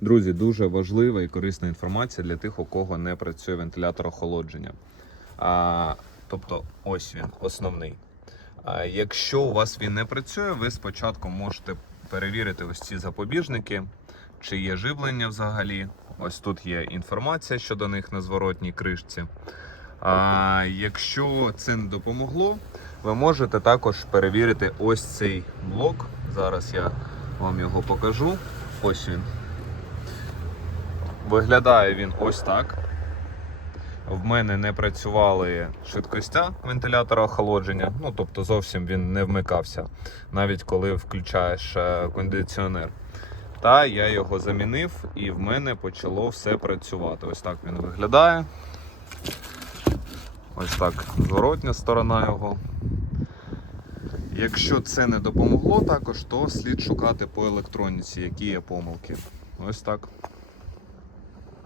Друзі, дуже важлива і корисна інформація для тих, у кого не працює вентилятор охолодження. А, тобто, ось він, основний. А, якщо у вас він не працює, ви спочатку можете перевірити ось ці запобіжники, чи є живлення взагалі. Ось тут є інформація щодо них на зворотній кришці. А, якщо це не допомогло, ви можете також перевірити ось цей блок. Зараз я вам його покажу. Ось він. Виглядає він ось так. В мене не працювали швидкостя вентилятора охолодження, ну тобто зовсім він не вмикався, навіть коли включаєш е, кондиціонер. Та я його замінив і в мене почало все працювати. Ось так він виглядає. Ось так зворотня сторона його. Якщо це не допомогло також, то слід шукати по електроніці, які є помилки. Ось так.